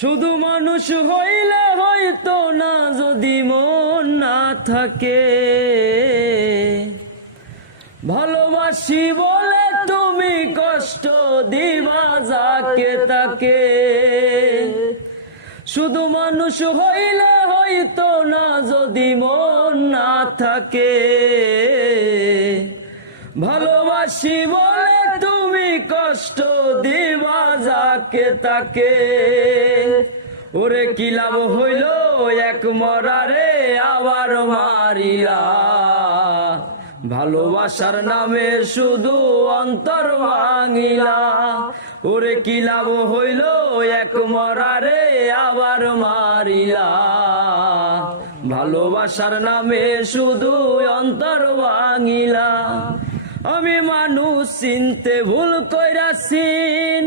শুধু মানুষ হইলে হয়তো না যদি মন না থাকে, ভালোবাসি বলে তুমি কষ্ট দিবা যাকে তাকে। শুধু মানুষ হইলে হয়তো না যদি মন না থাকে, ভালোবাসি বলে তুমি কষ্ট দিবা যাকে তাকে। ওরে কি লাভ হইল এক মরারে আবার মারিলা, ভালোবাসার নামে শুধু অন্তর ভাঙিলা। ওরে কি লাভ হইল এক মরারে আবার মারিলা, ভালোবাসার নামে শুধু অন্তর ভাঙিলা। আমি মানুষ চিনতে ভুল কইরাছি,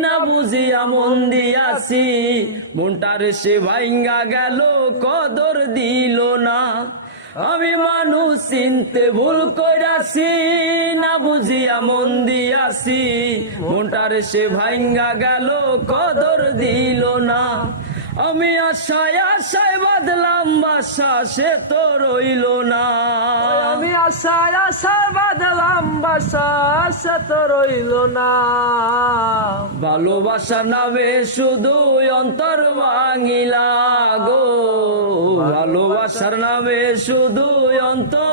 না বুঝিয়া মন দিয়াছি, মনটার সে ভাঙ্গা গেল কদর দিল না। আমি মানুষ চিনতে ভুল কইরাছি, না বুঝিয়া মন দিয়াছি, মনটার সে ভাঙ্গা গেল কদর দিল না। আমি আশায় আশায় বাঁধলাম বাসা, সে তো রইল না। আমি আশায় আশায় বাঁধলাম বাসা, সে তো রইল না। ভালোবাসার নামে শুধু অন্তর ভাঙিলা গো, ভালোবাসার নামে শুধু অন্তর